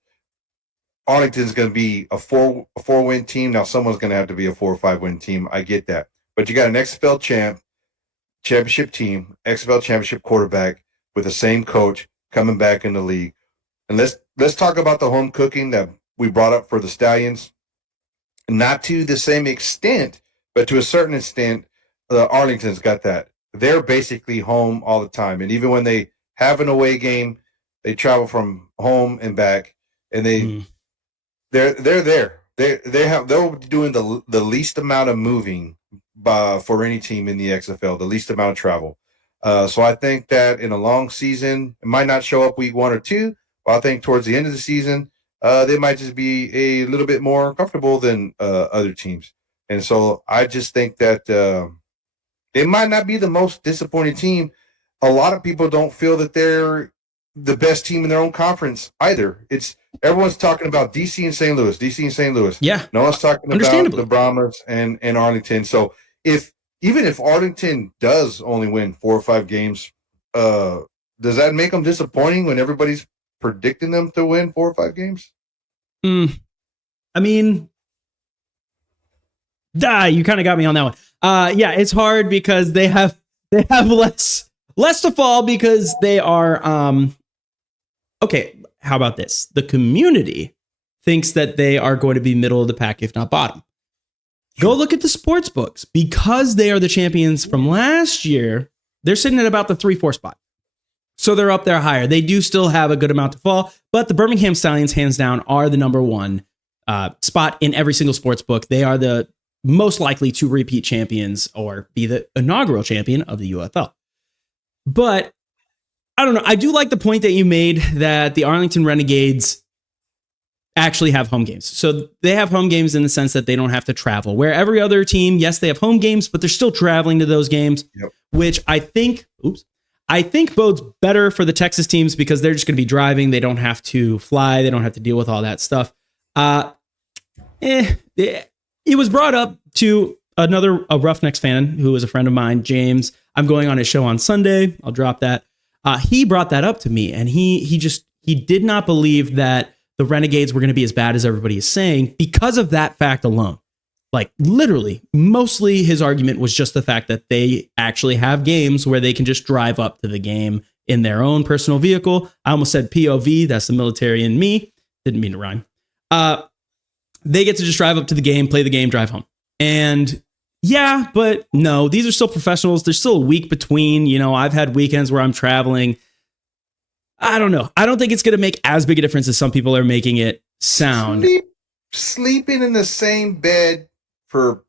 Arlington's going to be a 4-win team. Now someone's going to have to be a 4 or 5-win team. I get that, but you got an XFL championship team, XFL championship quarterback with the same coach coming back in the league. And let's talk about the home cooking that we brought up for the Stallions. Not to the same extent, but to a certain extent, Arlington's got that. They're basically home all the time. And even when they have an away game, they travel from home and back, and they're there. They're doing the least amount of moving for any team in the XFL, the least amount of travel. So I think that in a long season, it might not show up week 1 or 2, but I think towards the end of the season, they might just be a little bit more comfortable than other teams. And so I just think that they might not be the most disappointing team. A lot of people don't feel that they're the best team in their own conference either. Everyone's talking about DC and St. Louis. Yeah. No one's talking about the Brahmas and Arlington. So even if Arlington does only win 4 or 5 games, does that make them disappointing when everybody's predicting them to win 4 or 5 games? I mean, you kind of got me on that one. Yeah, it's hard because they have less to fall because they are okay. How about this? The community thinks that they are going to be middle of the pack, if not bottom. Go look at the sports books. Because they are the champions from last year, they're sitting at about the 3-4 spot. So they're up there higher. They do still have a good amount to fall, but the Birmingham Stallions, hands down, are the number one spot in every single sports book. They are the most likely to repeat champions or be the inaugural champion of the UFL. But I don't know. I do like the point that you made that the Arlington Renegades actually have home games. So they have home games in the sense that they don't have to travel. Where every other team, yes, they have home games, but they're still traveling to those games, which I think bodes better for the Texas teams because they're just going to be driving. They don't have to fly. They don't have to deal with all that stuff. It was brought up to a Roughnecks fan who was a friend of mine, James. I'm going on his show on Sunday. I'll drop that. He brought that up to me, and he did not believe that the Renegades were going to be as bad as everybody is saying because of that fact alone. Like literally, mostly his argument was just the fact that they actually have games where they can just drive up to the game in their own personal vehicle. I almost said POV. That's the military in me. Didn't mean to rhyme. They get to just drive up to the game, play the game, drive home. And yeah, but no, these are still professionals. There's still a week between. I've had weekends where I'm traveling. I don't know. I don't think it's going to make as big a difference as some people are making it sound. Sleeping in the same bed for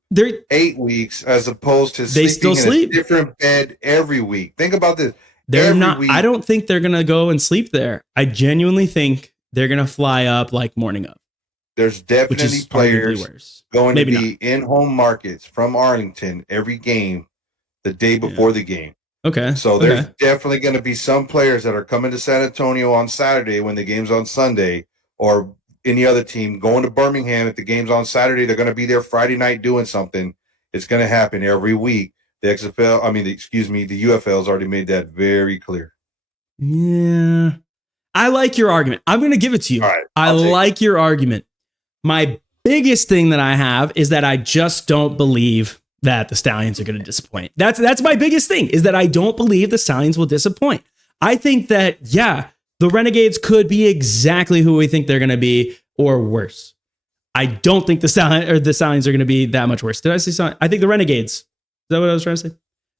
8 weeks as opposed to sleep in a different bed every week. Think about this. I don't think they're going to go and sleep there. I genuinely think they're going to fly up like morning of. There's definitely players going to be in home markets from Arlington every game the day before the game. Okay. So there's definitely going to be some players that are coming to San Antonio on Saturday when the game's on Sunday, or any other team going to Birmingham if the game's on Saturday. They're going to be there Friday night doing something. It's going to happen every week. The UFL's already made that very clear. Yeah. I like your argument. I'm going to give it to you. All right, I like your argument. My biggest thing that I have is that I just don't believe that the Stallions are going to disappoint. That's my biggest thing, is that I don't believe the Stallions will disappoint. I think that, the Renegades could be exactly who we think they're going to be or worse. I don't think the Stallions are going to be that much worse. Did I say something? I think the Renegades. Is that what I was trying to say?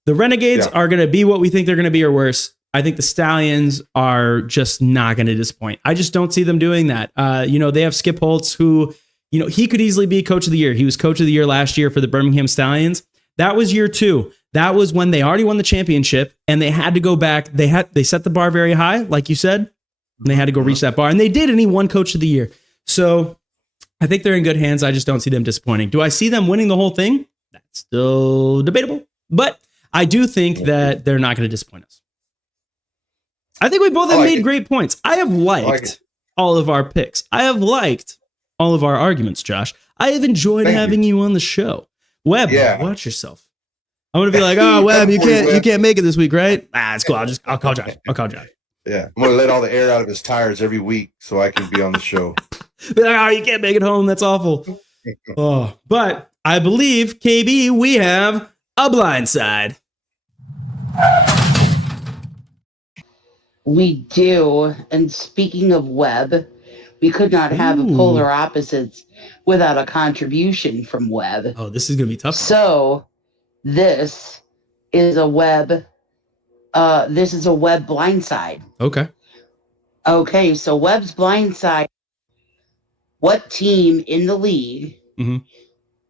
The Renegades are going to be what we think they're going to be or worse. I think the Stallions are just not going to disappoint. I just don't see them doing that. They have Skip Holtz, who, he could easily be coach of the year. He was coach of the year last year for the Birmingham Stallions. That was year 2. That was when they already won the championship and they had to go back. They set the bar very high, like you said, and they had to go reach that bar, and they did, and he won coach of the year. So I think they're in good hands. I just don't see them disappointing. Do I see them winning the whole thing? That's still debatable, but I do think that they're not going to disappoint us. I think we both have made great points. I have liked all of our picks. I have liked all of our arguments, Josh. I have enjoyed having you on the show. Webb, watch yourself. I'm gonna be like, Webb, you can't make it this week, right? It's cool. I'll call Josh. Yeah, I'm gonna let all the air out of his tires every week so I can be on the show. Be like, you can't make it home. That's awful. But I believe, KB, we have a blindside. We do. And speaking of Webb, we could not have a polar opposites without a contribution from Webb. Oh, this is going to be tough. So this is a Webb. This is a Webb blindside. Okay. So Webb's blindside. What team in the league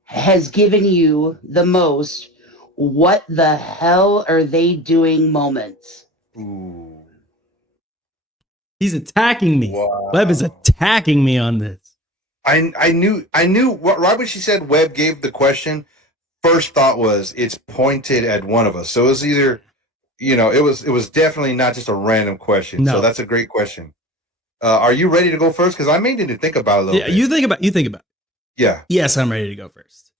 has given you the most "what the hell are they doing" moments? Ooh. He's attacking me. Wow. Webb is attacking me on this. I knew right when she said Webb gave the question, first thought was it's pointed at one of us. So it was either, it was definitely not just a random question. No. So that's a great question. Are you ready to go first? Because I may need to think about it a little bit. You think about it. Yeah. Yes, I'm ready to go first.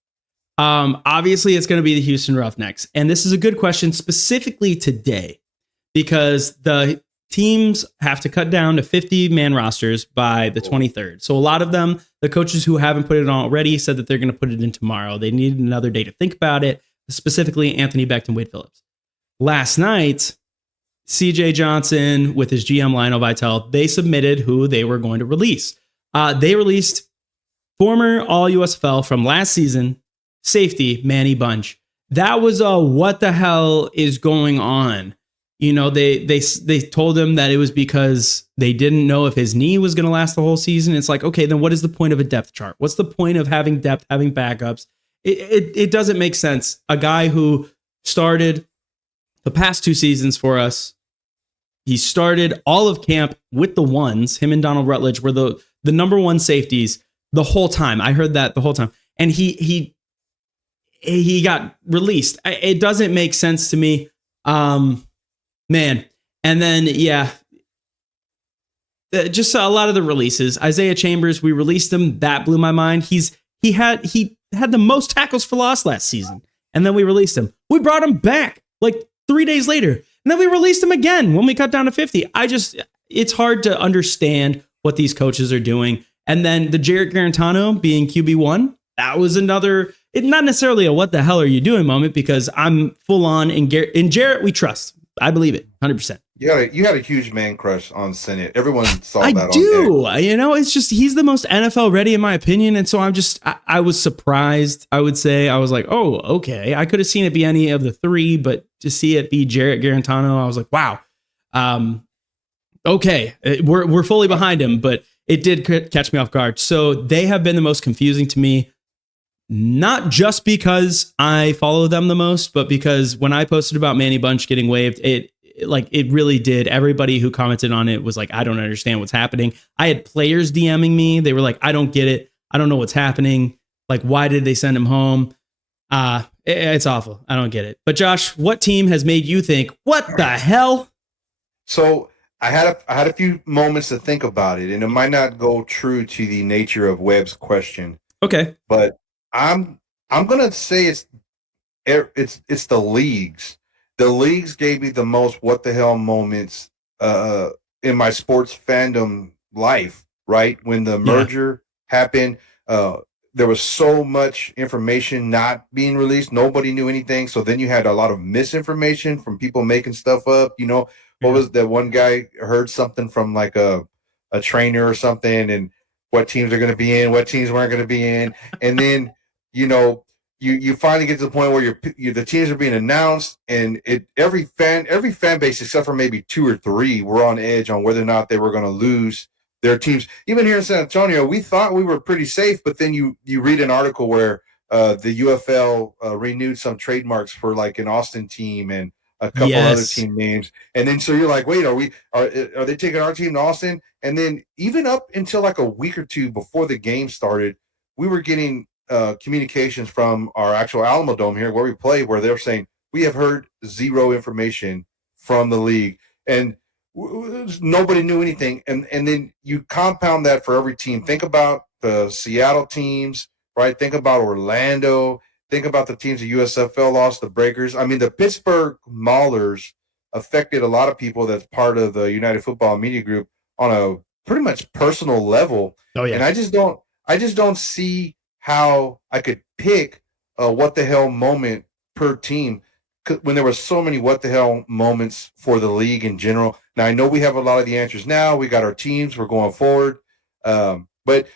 Obviously, it's going to be the Houston Roughnecks. And this is a good question specifically today because the teams have to cut down to 50-man rosters by the 23rd. So a lot of them, the coaches who haven't put it on already, said that they're going to put it in tomorrow. They need another day to think about it, specifically Anthony Becht and Wade Phillips. Last night, CJ Johnson with his GM Lionel Vitale, they submitted who they were going to release. They released former All USFL from last season, safety Manny Bunch. That was a what the hell is going on? You know, they told him that it was because they didn't know if his knee was going to last the whole season. It's like, okay, then what is the point of a depth chart? What's the point of having depth, having backups? It doesn't make sense. A guy who started the past 2 seasons for us, he started all of camp with the ones. Him and Donald Rutledge were the number 1 safeties the whole time. I heard that the whole time. And he got released. It doesn't make sense to me. Man. And then, just a lot of the releases. Isaiah Chambers, we released him. That blew my mind. He had the most tackles for loss last season. And then we released him. We brought him back like 3 days later. And then we released him again when we cut down to 50. It's hard to understand what these coaches are doing. And then the Jarrett Garantano being QB1, that was another, not necessarily a what the hell are you doing moment, because I'm full on in Jarrett we trust. I believe it 100%. You had a huge man crush on Senate. Everyone saw that. I do. You know, it's just he's the most NFL ready in my opinion, and so I was surprised. I would say I was like, oh, okay. I could have seen it be any of the 3, but to see it be Jarrett Garantano, I was like, wow. Okay, we're fully behind him, but it did catch me off guard. So they have been the most confusing to me, not just because I follow them the most, but because when I posted about Manny Bunch getting waived, it really did. Everybody who commented on it was like, I don't understand what's happening. I had players DMing me. They were like, I don't get it. I don't know what's happening. Like, why did they send him home? It's awful. I don't get it. But Josh, what team has made you think, what the hell? So I had a few moments to think about it, and it might not go true to the nature of Webb's question. Okay. But I'm gonna say it's the leagues. The leagues gave me the most what the hell moments in my sports fandom life, right? When the merger happened, there was so much information not being released. Nobody knew anything. So then you had a lot of misinformation from people making stuff up. You know, what was that one guy heard something from like a trainer or something, and what teams are going to be in, what teams weren't going to be in. And then, you know, you finally get to the point where the teams are being announced, and every fan base except for maybe 2 or 3 were on edge on whether or not they were going to lose their teams. Even here in San Antonio, we thought we were pretty safe, but then you read an article where the UFL renewed some trademarks for like an Austin team and a couple other team names, and then so you're like, wait, are they taking our team to Austin? And then even up until like a week or 2 before the game started, we were getting communications from our actual Alamo Dome here where we play, where they're saying we have heard zero information from the league, and nobody knew anything. And then you compound that for every team. Think about the Seattle teams, right? Think about Orlando. Think about the teams the USFL lost, the Breakers. I mean, the Pittsburgh Maulers affected a lot of people that's part of the United Football Media Group on a pretty much personal level. Oh yeah. And I just don't see how I could pick a what the hell moment per team when there were so many what the hell moments for the league in general. Now, I know we have a lot of the answers now. We got our teams. We're going forward. But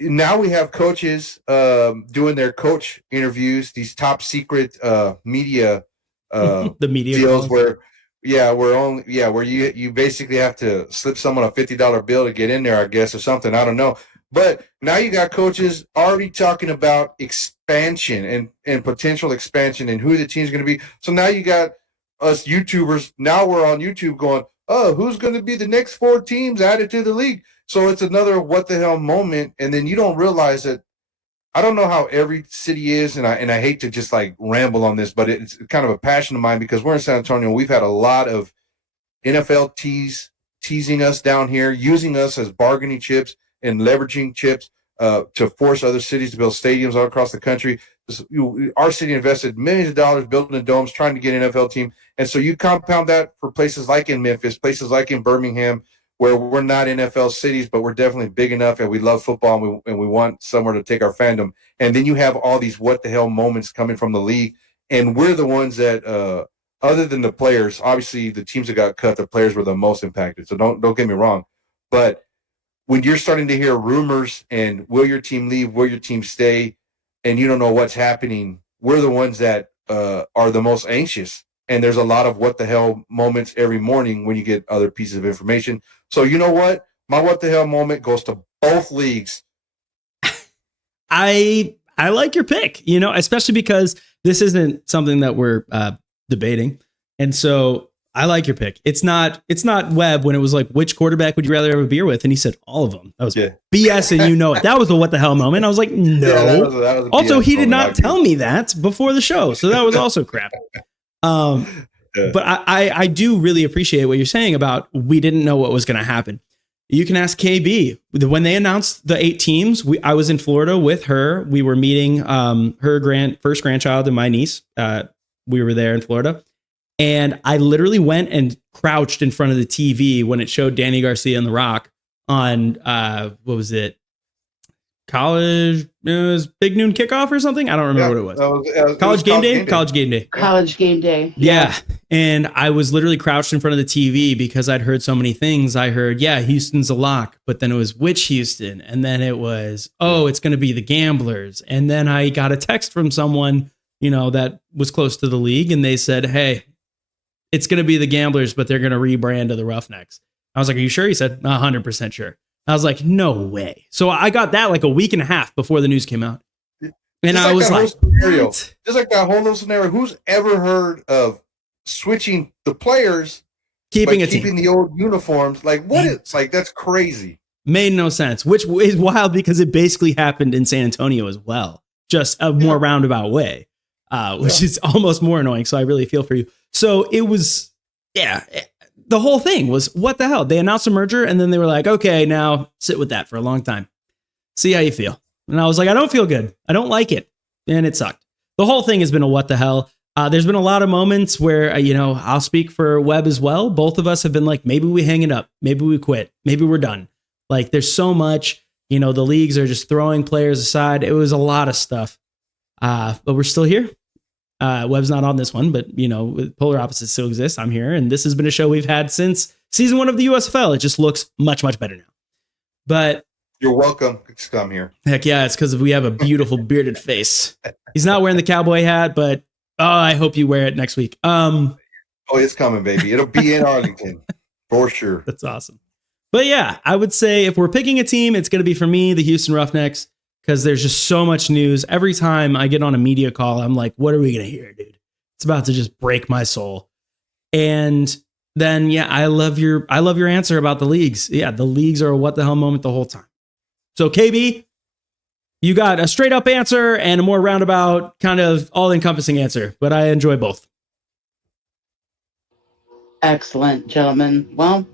now we have coaches doing their coach interviews, these top secret media the media deals calls. where you basically have to slip someone a $50 bill to get in there, I guess, or something. I don't know. But now you got coaches already talking about expansion and potential expansion and who the team's going to be. So now you got us YouTubers. Now we're on YouTube going, oh, who's going to be the next 4 teams added to the league? So it's another what the hell moment. And then you don't realize that. I don't know how every city is, and I hate to just like ramble on this, but it's kind of a passion of mine because we're in San Antonio. We've had a lot of NFL teasing us down here, using us as bargaining chips and leveraging chips to force other cities to build stadiums all across the country. Our city invested millions of dollars building domes, trying to get an NFL team. And so you compound that for places like in Memphis, places like in Birmingham, where we're not NFL cities, but we're definitely big enough and we love football and we want somewhere to take our fandom. And then you have all these what the hell moments coming from the league. And we're the ones that, other than the players, obviously the teams that got cut, the players were the most impacted. So don't get me wrong. But when you're starting to hear rumors and will your team leave, will your team stay, and you don't know what's happening, we're the ones that are the most anxious. And there's a lot of what the hell moments every morning when you get other pieces of information. So you know what? My what the hell moment goes to both leagues. I like your pick, especially because this isn't something that we're debating. And so I like your pick. It's not Webb when it was like, which quarterback would you rather have a beer with? And he said all of them. That was BS, and it. That was the what the hell moment. I was like, no. Yeah, that was also, he did not tell me that before the show, so that was also crap. But I do really appreciate what you're saying about we didn't know what was going to happen. You can ask KB. When they announced the 8 teams, I was in Florida with her. We were meeting her first grandchild and my niece. We were there in Florida. And I literally went and crouched in front of the TV when it showed Danny Garcia and The Rock on, what was it? College, it was Big Noon Kickoff or something. I don't remember what it was. College Game Day. College Game Day. Yeah. And I was literally crouched in front of the TV because I'd heard so many things. I heard, Houston's a lock, but then it was which Houston? And then it was, it's going to be the Gamblers. And then I got a text from someone, that was close to the league. And they said, hey, it's going to be the Gamblers, but they're going to rebrand to the Roughnecks. I was like, are you sure? He said, 100% sure. I was like, no way. So I got that like a week and a half before the news came out. And I was like, just like that whole little scenario. Who's ever heard of switching the players, keeping the old uniforms? Like, what is like, that's crazy. Made no sense, which is wild because it basically happened in San Antonio as well. Just a more roundabout way, which is almost more annoying. So I really feel for you. So it was, the whole thing was, what the hell? They announced a merger and then they were like, okay, now sit with that for a long time. See how you feel. And I was like, I don't feel good. I don't like it. And it sucked. The whole thing has been a what the hell. There's been a lot of moments where, I'll speak for Webb as well. Both of us have been like, maybe we hang it up. Maybe we quit. Maybe we're done. Like there's so much, the leagues are just throwing players aside. It was a lot of stuff. But we're still here. Webb's not on this one, but Polar Opposites still exists. I'm here, and this has been a show we've had since season 1 of the USFL. It just looks much, much better now. But you're welcome to come here. Heck yeah, it's because we have a beautiful bearded face. He's not wearing the cowboy hat, but I hope you wear it next week. It's coming, baby. It'll be in Arlington for sure. That's awesome. But yeah, I would say if we're picking a team, it's going to be for me, the Houston Roughnecks. Because there's just so much news. Every time I get on a media call, I'm like, what are we going to hear, dude? It's about to just break my soul. And then, I love your answer about the leagues. Yeah, the leagues are a what the hell moment the whole time. So KB, you got a straight up answer and a more roundabout kind of all encompassing answer, but I enjoy both. Excellent, gentlemen. Well,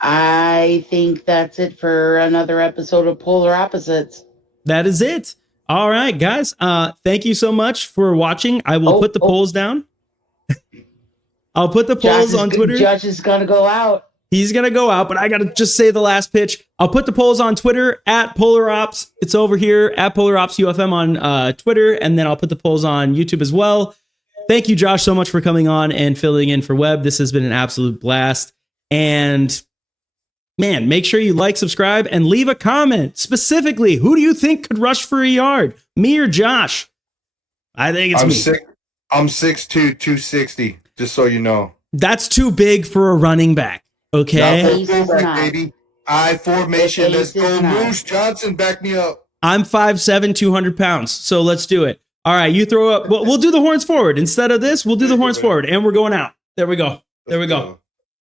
I think that's it for another episode of Polar Opposites. That is it. All right, guys. Thank you so much for watching. I will put the polls down. I'll put the polls on Twitter. Josh is going to go out. He's going to go out, but I got to just say the last pitch. I'll put the polls on Twitter at PolarOps. It's over here at PolarOps UFM on Twitter. And then I'll put the polls on YouTube as well. Thank you, Josh, so much for coming on and filling in for Webb. This has been an absolute blast. And man, make sure you like, subscribe, and leave a comment. Specifically, who do you think could rush for a yard? Me or Josh? I think it's me. I'm 6'2", 260, just so you know. That's too big for a running back, okay? Not for fullback, baby. I formation. Let's go. Moose Johnson, back me up. I'm 5'7", 200 pounds, so let's do it. All right, you throw up. We'll do the horns forward. Instead of this, we'll do the horns forward, and we're going out. There we go.